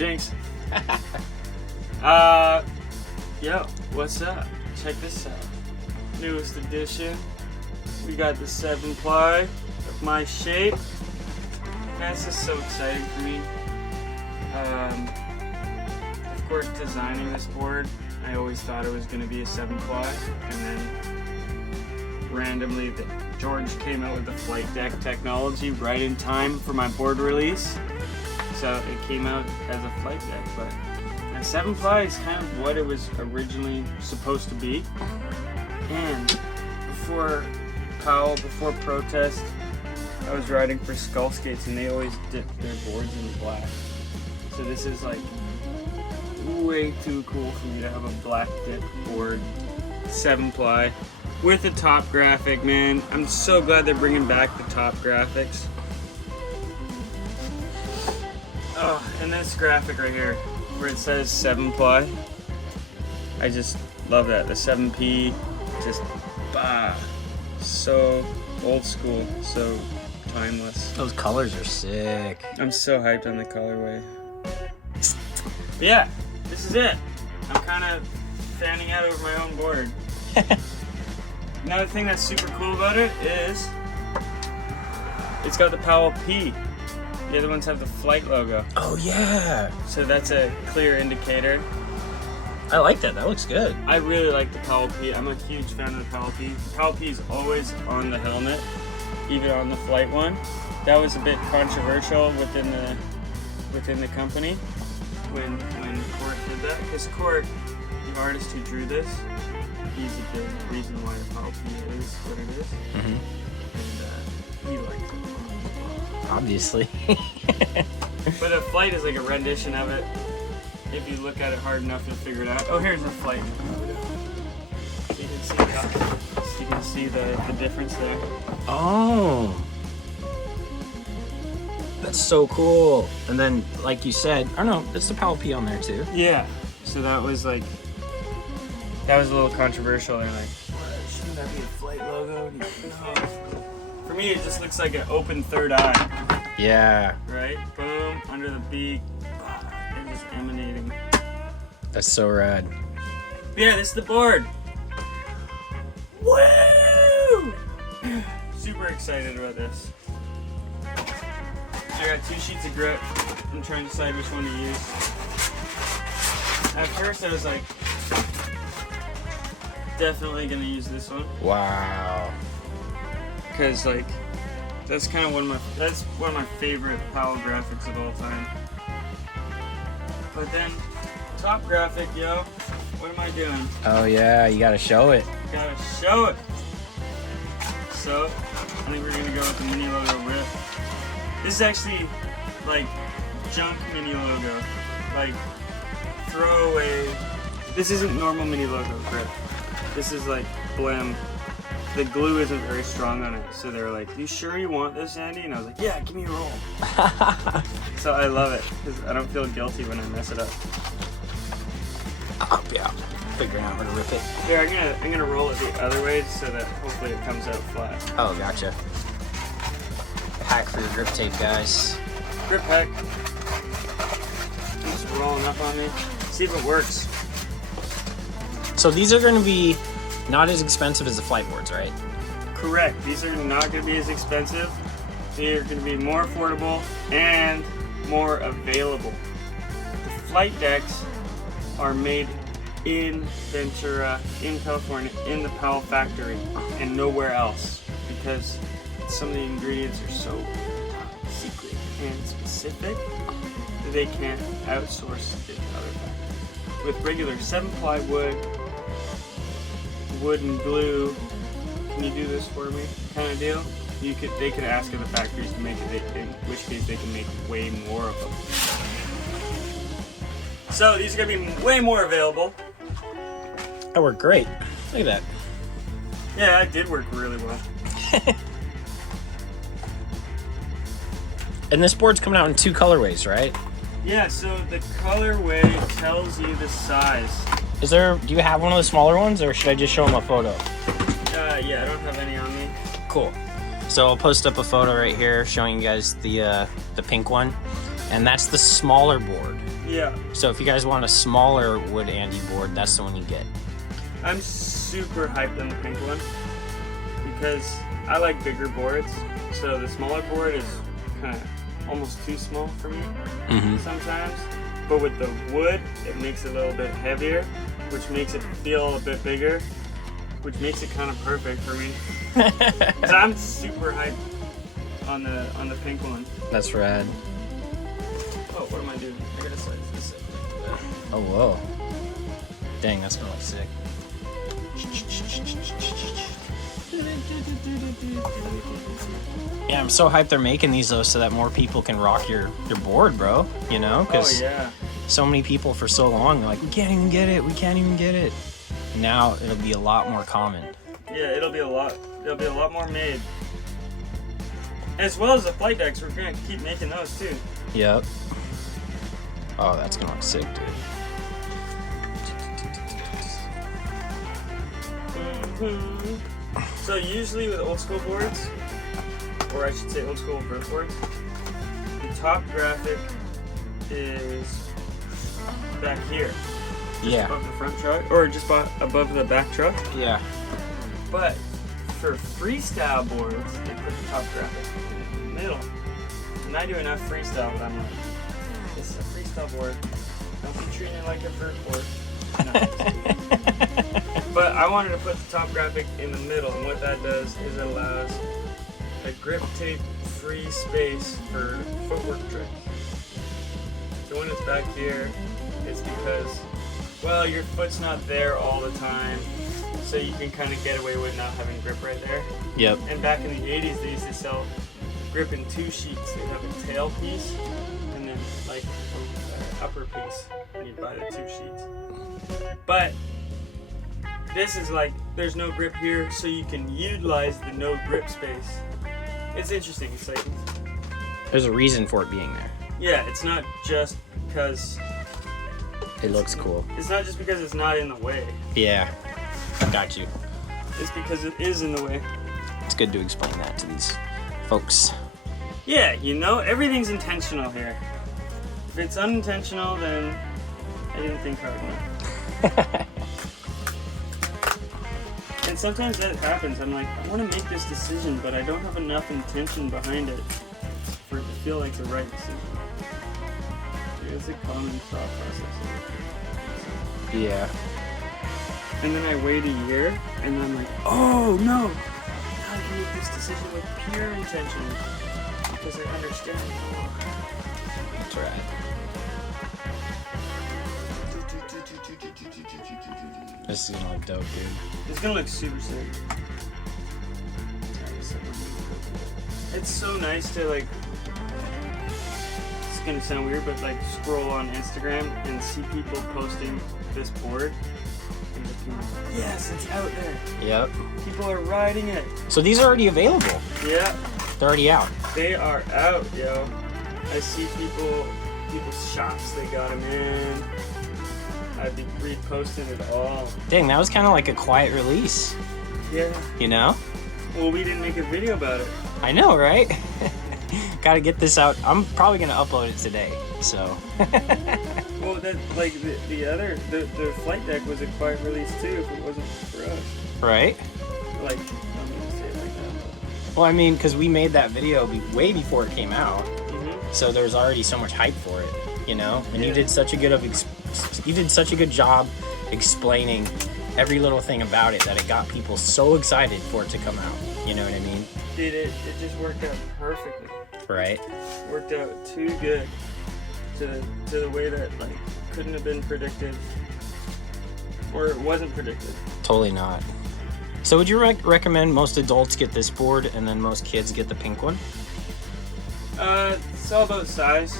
Jinx. Yo, what's up? Check this out. Newest edition. We got the 7-ply of my shape. Man, this is so exciting for me. Of course, designing this board, I always thought it was going to be a 7-ply, and then randomly George came out with the flight deck technology right in time for my board release. So it came out as a flight deck, but a 7-ply is kind of what it was originally supposed to be. And before Powell, before protest, I was riding for Skull Skates, and they always dip their boards in black. So this is like way too cool for me to have a black dip board, 7-ply, with a top graphic, man. I'm so glad they're bringing back the top graphics. Oh, and this graphic right here, where it says 7-ply, I just love that. The 7P, just bah, so old school, so timeless. Those colors are sick. I'm so hyped on the colorway. But yeah, this is it. I'm kind of fanning out over my own board. Another thing that's super cool about it is it's got the Powell P. The other ones have the flight logo. Oh yeah. So that's a clear indicator. I like that. That looks good. I really like the Powell P. I'm a huge fan of the Powell P. The Powell P is always on the helmet, even on the flight one. That was a bit controversial within the company when Court did that, because Court, the artist who drew this, he's a big reason why the Powell P is what it is. And he likes it. Obviously. But a flight is like a rendition of it. If you look at it hard enough, you'll figure it out. Oh, here's a flight. So you can see the difference there. Oh. That's so cool. And then, like you said, I don't know, there's the Powell P on there too. Yeah. So that was a little controversial. They're like, shouldn't that be a flight logo? No. For me, it just looks like an open third eye. Yeah. Right? Boom, under the beak. And just emanating. That's so rad. But yeah, this is the board. Woo! Super excited about this. I got 2 sheets of grip. I'm trying to decide which one to use. At first, I was like, definitely gonna use this one. Wow. Because like, that's kind of one of my favorite Powell graphics of all time. But then, top graphic, yo. What am I doing? Oh yeah, you gotta show it. Gotta show it. So, I think we're gonna go with the mini logo rip. This is actually like junk mini logo, like throwaway. This isn't normal mini logo grip. This is like blim. The glue isn't very strong on it, so they were like, "You sure you want this, Andy?" And I was like, "Yeah, give me a roll." So I love it because I don't feel guilty when I mess it up. Yeah, figuring out where to rip it. Here, I'm gonna roll it the other way so that hopefully it comes out flat. Oh, gotcha. Hack for your grip tape, guys. Grip hack. It's rolling up on me. See if it works. So these are going to be not as expensive as the flight boards, right? Correct. These are not going to be as expensive. They are going to be more affordable and more available. The flight decks are made in Ventura, in California, in the Powell factory, and nowhere else, because some of the ingredients are so secret and specific that they can't outsource it to other factories. With regular 7-ply wood and glue, can you do this for me kind of deal, they could ask other factories to make it, in which case they can make way more of them. So these are going to be way more available. That worked great. Look at that. Yeah, it did work really well. And this board's coming out in 2 colorways, right? Yeah, so the colorway tells you the size. Do you have one of the smaller ones, or should I just show them a photo? Yeah, I don't have any on me. Cool. So I'll post up a photo right here showing you guys the pink one, and that's the smaller board. Yeah. So if you guys want a smaller wood Andy board, that's the one you get. I'm super hyped on the pink one because I like bigger boards. So the smaller board is kind of almost too small for me sometimes. But with the wood, it makes it a little bit heavier, which makes it feel a bit bigger, which makes it kind of perfect for me. So I'm super hyped on the pink one. That's rad. Oh, what am I doing? I gotta slice this in. Oh, whoa. Dang, that's gonna look sick. Yeah, I'm so hyped they're making these though so that more people can rock your board, bro. You know? Because so many people for so long are like, we can't even get it, we can't even get it. Now it'll be a lot more common. Yeah, it'll be a lot more made. As well as the flight decks, we're gonna keep making those too. Yep. Oh, that's gonna look sick, dude. So usually with old school boards, or I should say old school vert boards, the top graphic is back here. Just above the front truck, or just above the back truck. Yeah. But for freestyle boards, they put the top graphic in the middle. And I do enough freestyle, but I'm like, this is a freestyle board. Don't be treating it like a vert board. No. But I wanted to put the top graphic in the middle, and what that does is it allows a grip tape free space for footwork tricks. So when it's back here, it's because, well, your foot's not there all the time, so you can kind of get away with not having grip right there. Yep. And back in the 80s, they used to sell grip in 2 sheets. They'd have a tail piece, and then like an upper piece, and you'd buy the 2 sheets. But this is like, there's no grip here, so you can utilize the no grip space. It's interesting. It's like, there's a reason for it being there. yeah, it's not just because it looks cool. It's not just because it's not in the way. Yeah, got you. It's because it is in the way. It's good to explain that to these folks. Yeah, you know, everything's intentional here. If it's unintentional, then I didn't think hard enough. And sometimes that happens. I'm like, I want to make this decision, but I don't have enough intention behind it for it to feel like the right decision. It's a common thought process. Yeah. And then I wait a year, and I'm like, oh no! Now I can make this decision with pure intention because I understand more. That's right. This is gonna look dope, dude. It's gonna look super sick. It's so nice to like, it's gonna sound weird, but like scroll on Instagram and see people posting this board. And just be like, yes, it's out there. Yep. People are riding it. So these are already available. Yeah. They're already out. They are out, yo. I see people's shops, they got them in. I'd be reposting it all. Dang, that was kind of like a quiet release. Yeah. You know? Well, we didn't make a video about it. I know, right? Gotta get this out. I'm probably gonna upload it today, so. Well, that like the flight deck was a quiet release too. If it wasn't for us, Right? like, I'm gonna say it like that. Well, I mean, because we made that video way before it came out, Mm-hmm. so there's already so much hype for it, you know. And Yeah. you did such a good job explaining every little thing about it that it got people so excited for it to come out. You know what I mean? Dude, it just worked out perfectly. Right? Worked out too good to the way that like couldn't have been predicted, or it wasn't predicted. Totally not. So would you recommend most adults get this board and then most kids get the pink one? It's all about size.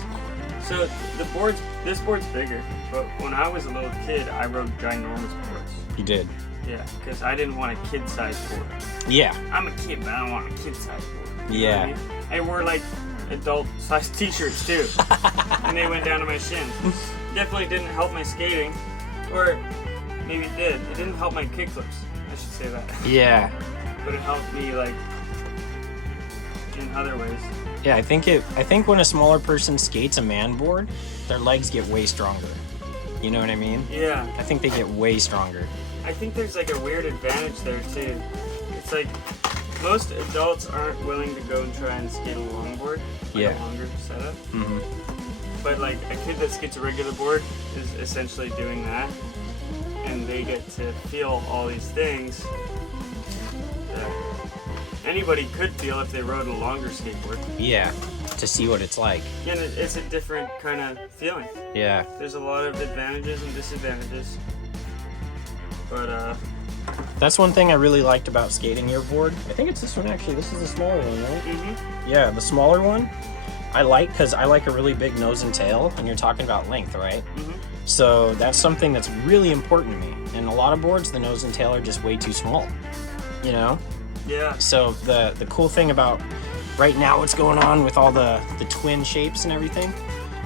So this board's bigger, but when I was a little kid, I rode ginormous boards. You did. Yeah, because I didn't want a kid-sized board. Yeah. I'm a kid, but I don't want a kid-sized board. You know Yeah. what I mean? I wore like adult-sized t-shirts too, and they went down to my shins. Definitely didn't help my skating, or maybe it did. It didn't help my kickflips. I should say that. Yeah. But it helped me like in other ways. Yeah, I think when a smaller person skates a man board, their legs get way stronger. You know what I mean? Yeah. I think they get way stronger. I think there's like a weird advantage there too. It's like most adults aren't willing to go and try and skate a longboard, like a longer setup. Mm-hmm. But like a kid that skates a regular board is essentially doing that, and they get to feel all these things that anybody could feel if they rode a longer skateboard. Yeah, to see what it's like. And it's a different kind of feeling. Yeah. There's a lot of advantages and disadvantages. But that's one thing I really liked about skating your board. I think it's this one actually. This is the smaller one, right? Mm-hmm. Yeah, the smaller one. I like because I like a really big nose and tail, and you're talking about length, right? Mm-hmm. So that's something that's really important to me. And a lot of boards, the nose and tail are just way too small. You know? Yeah. So the cool thing about right now what's going on with all the twin shapes and everything,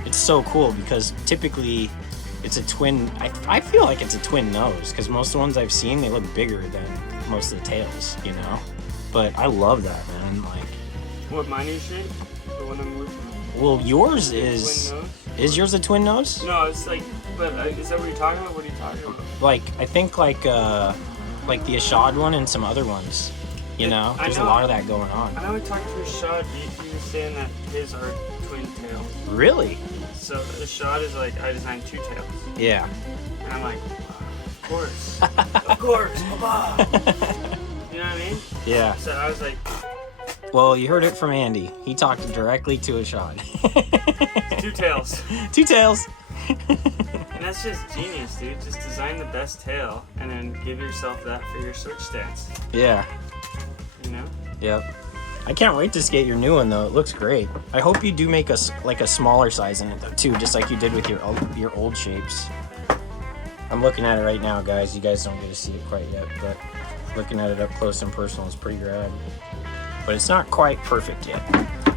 it's so cool because typically it's a twin. I feel like it's a twin nose because most of the ones I've seen, they look bigger than most of the tails, you know? But I love that, man. Like, what, mine is shape? The one I'm working on? Well, yours is... Twin nose? Is yours a twin nose? No, it's like... But is that what you're talking about? What are you talking about? Like, I think like the Ashad one and some other ones. You know? There's a lot of that going on. I know we talked to Ashad. He was saying that his are twin tail. Really? So Ashad is like, I designed two tails. Yeah. And I'm like, of course. Of course, papa. You know what I mean? Yeah. So I was like... Well, you heard it from Andy. He talked directly to Ashad. Two tails. Two tails. And that's just genius, dude. Just design the best tail and then give yourself that for your switch stance. Yeah. You know? Yep. I can't wait to skate your new one though. It looks great. I hope you do make a smaller size in it though too, just like you did with your old shapes. I'm looking at it right now, guys. You guys don't get to see it quite yet, but looking at it up close and personal is pretty rad. But it's not quite perfect yet.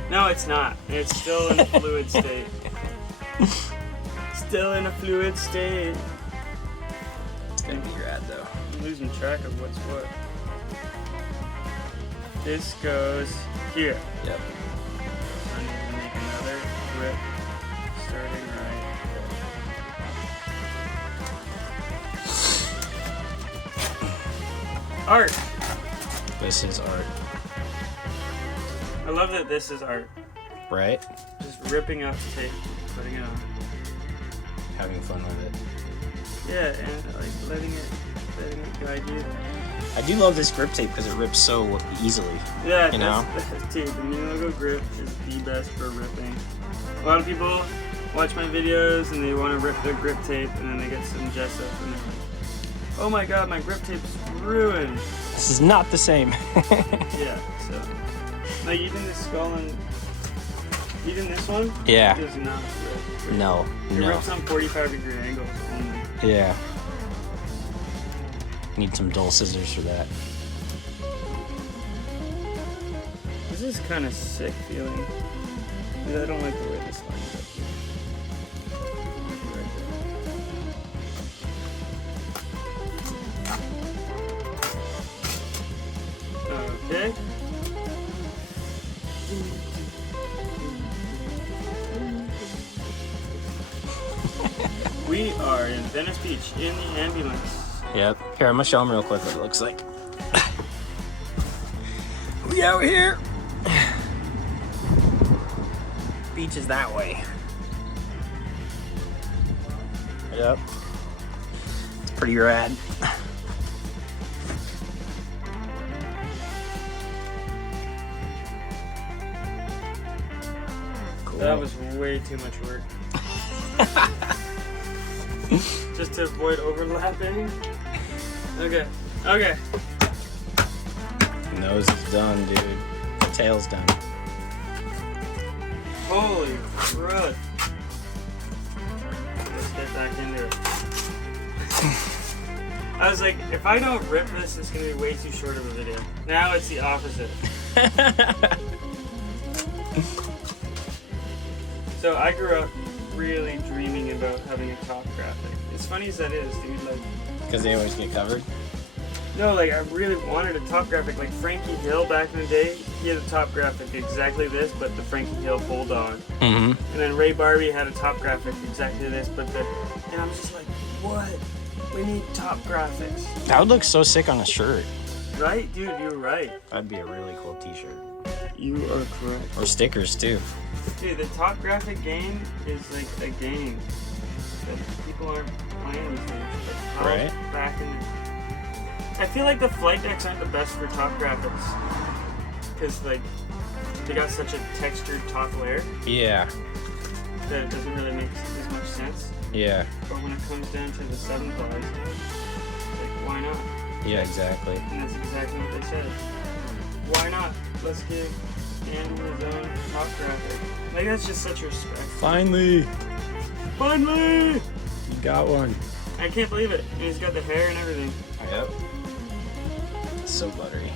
No, it's not. It's still in a fluid state. Still in a fluid state. It's gonna be rad though. I'm losing track of what's what. This goes here. Yep. I need to make another grip starting right. Art. This is art. I love that this is art. Right? Just ripping up tape, putting it on. Having fun with it. Yeah, and like letting it guide you. I do love this grip tape because it rips so easily. Yeah, you know? That's tape. The new logo grip is the best for ripping. A lot of people watch my videos and they want to rip their grip tape and then they get some gesso and they're like, oh my god, my grip tape's ruined. This is not the same. Yeah, so like even this skull and even this one, yeah, does not rip. No, It no. rips on 45-degree angles only. Yeah. Need some dull scissors for that. This is kind of sick feeling. Dude, I don't like the way this lines up. Okay. We are in Venice Beach in the ambulance. Yep. Here, I'm gonna show them real quick what it looks like. We out here. Beach is that way. Yep. It's pretty rad. Cool. That was way too much work. Just to avoid overlapping. Okay. Okay. Nose is done, dude. Tail's done. Holy crud. Let's get back into it. I was like, if I don't rip this, it's gonna be way too short of a video. Now it's the opposite. So I grew up really dreaming about having a top graphic. As funny as that is, dude, like... Because they always get covered? No, like, I really wanted a top graphic. Like, Frankie Hill back in the day, he had a top graphic exactly this, but the Frankie Hill Bulldog. Mm-hmm. And then Ray Barbie had a top graphic exactly this, but and I'm just like, what? We need top graphics. That would look so sick on a shirt. Right, dude, you're right. That'd be a really cool t-shirt. You are correct. Or stickers too. Dude, the top graphic game is like a game that people aren't playing these days. Like, right. Back in I feel like the flight decks aren't the best for top graphics. Because, like, they got such a textured top layer. Yeah. That it doesn't really make as much sense. Yeah. But when it comes down to the 7 plies, like, why not? Yeah, exactly. And that's exactly what they said. Why not? Let's give Andy his own top graphic. Like, that's just such respect. Finally! Finally! You got one. I can't believe it. And he's got the hair and everything. Yep. It's so buttery.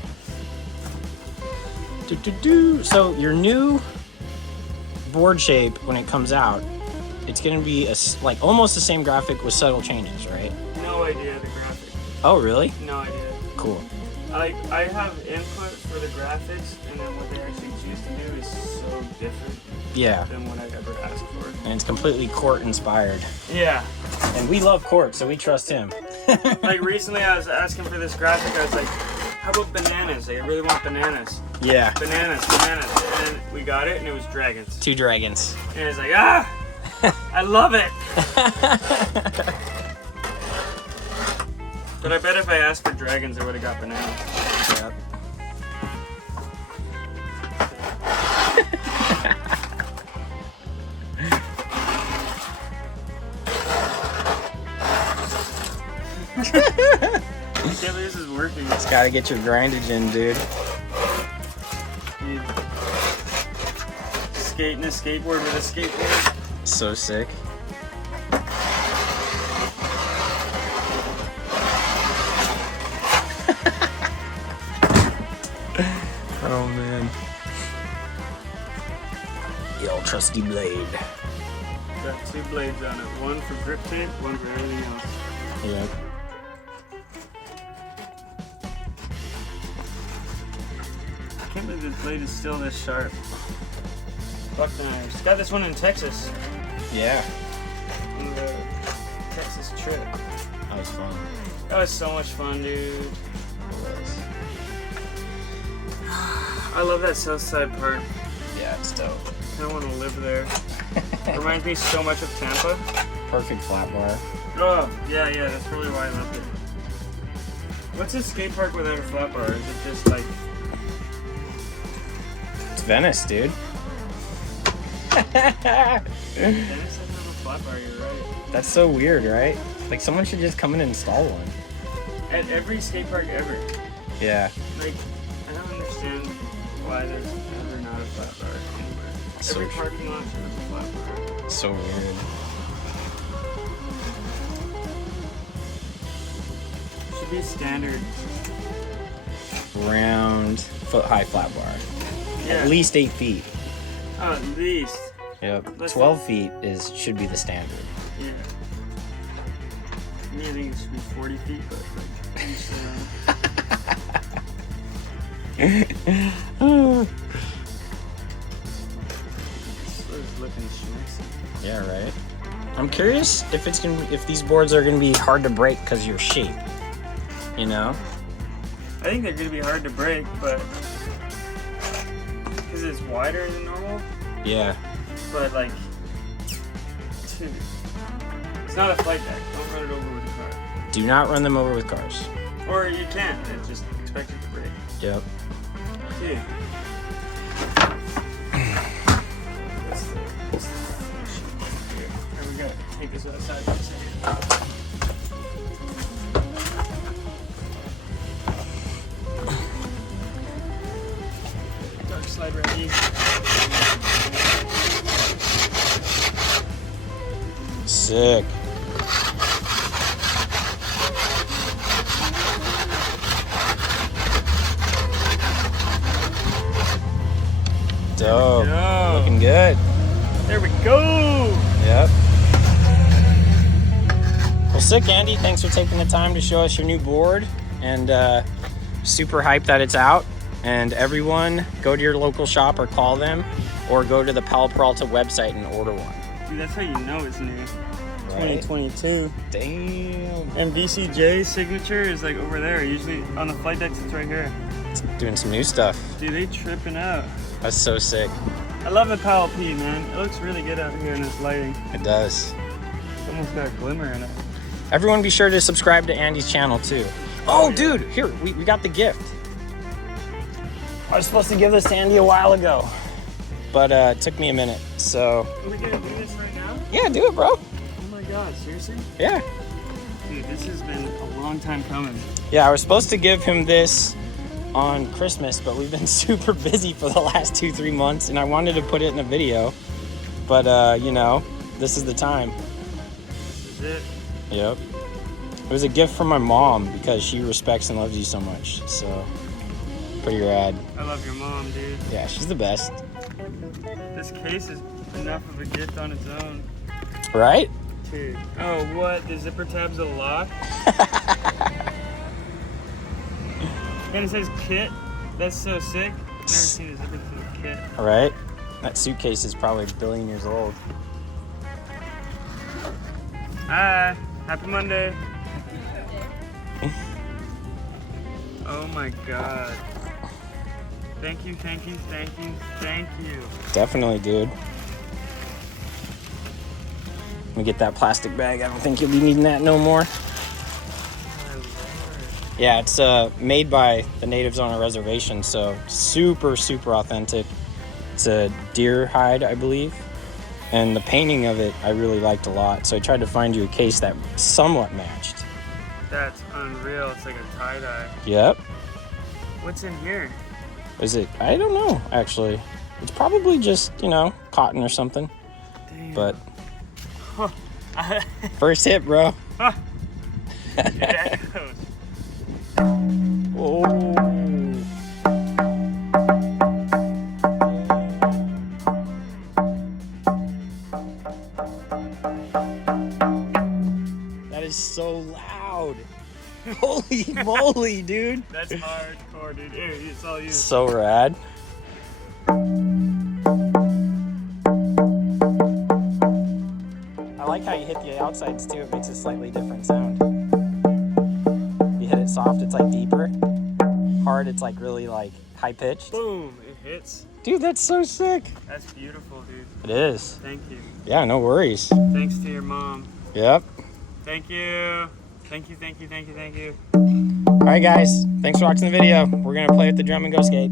So your new board shape, when it comes out, it's gonna be like almost the same graphic with subtle changes, right? No idea the graphic. Oh, really? No idea. Cool. I have input for the graphics, and then what they actually choose to do is so different. Yeah. Than what I ever asked for. And it's completely Court inspired. Yeah. And we love Court, so we trust him. Like recently, I was asking for this graphic. I was like, "How about bananas? Like, I really want bananas." Yeah. Bananas. And we got it, and it was dragons. 2 dragons. And it's like, ah, I love it. But I bet if I asked for dragons, I would have got bananas. Yep. I can't believe this is working. Just gotta get your grindage in, dude. Skating a skateboard with a skateboard. So sick. Oh man. The old trusty blade. Got 2 blades on it. One for grip tape, one for everything else. Yep. I can't believe this blade is still this sharp. Buck knives. Got this one in Texas. Yeah. On the Texas trip. That was fun. That was so much fun, dude. It was. I love that south side part. Yeah, it's dope. I want to live there. Reminds me so much of Tampa. Perfect flat bar. Oh, yeah, that's probably why I loved it. What's a skate park without a flat bar? Is it just like... It's Venice, dude. Venice doesn't have a flat bar, you're right. That's so weird, right? Like someone should just come in and install one. At every skate park ever. Yeah. Like, I don't understand why there's ever not a flat bar anywhere. So Every parking lot should have a flat bar. So weird. Should be standard. Round, foot-high flat bar. Yeah. At least 8 feet. Oh, at least. Yep. Let's 12 feet should be the standard. Yeah. Me, I think it should be 40 feet, but like, this is looking schmexy. Yeah, right. I'm curious if these boards are gonna be hard to break because of your shape. You know? I think they're gonna be hard to break, but because it's wider than normal. Yeah. But like, dude, it's not a flight deck. Don't run it over with a car. Do not run them over with cars. Or you can. It's just expected to break. Yep. Dude. What's the here? Here we go. Take this outside for a second. Dark slide ready. Sick. Dope. Looking good. There we go. Yep. Well, sick, Andy. Thanks for taking the time to show us your new board, and super hyped that it's out. And everyone, go to your local shop or call them, or go to the Palo Peralta website and order one. Dude, that's how you know it's new. Right? 2022. Damn. And VCJ's signature is like over there. Usually on the flight decks, it's right here. It's doing some new stuff. Dude, they tripping out. That's so sick. I love the Palo P, man. It looks really good out here in this lighting. It does. It's almost got a glimmer in it. Everyone be sure to subscribe to Andy's channel too. Oh, dude, here, we got the gift. I was supposed to give this to Andy a while ago, but it took me a minute, so. Are we gonna do this right now? Yeah, do it, bro. Oh my God, seriously? Yeah. Dude, this has been a long time coming. Yeah, I was supposed to give him this on Christmas, but we've been super busy for the last 2-3 months, and I wanted to put it in a video, but you know, this is the time. This is it. Yep. It was a gift from my mom because she respects and loves you so much, so pretty rad. I love your mom, dude. Yeah, she's the best. This case is enough of a gift on its own. Right? Dude. Oh, what? The zipper tab's a lock? And it says kit. That's so sick. I've never seen a zipper tab kit. All right. That suitcase is probably a billion years old. Hi. Happy Monday. Oh my God. Thank you, thank you, thank you, thank you. Definitely, dude. Let me get that plastic bag. I don't think you'll be needing that no more. My Lord. Yeah, it's made by the natives on a reservation, so super, super authentic. It's a deer hide, I believe. And the painting of it, I really liked a lot. So I tried to find you a case that somewhat matched. That's unreal. It's like a tie-dye. Yep. What's in here? Is it? I don't know, actually. It's probably just, you know, cotton or something. Damn. But first hit, bro. Yeah, it goes. Oh. That is so loud. Holy moly, dude. That's hardcore, dude. Here, it's all you. So rad. I like how you hit the outsides too. It makes a slightly different sound. You hit it soft, it's like deeper. Hard, it's like really like high pitched. Boom, it hits. Dude, that's so sick. That's beautiful, dude. It is. Thank you. Yeah, no worries. Thanks to your mom. Yep. Thank you. Thank you, thank you, thank you, thank you. All right, guys. Thanks for watching the video. We're going to play with the drum and go skate.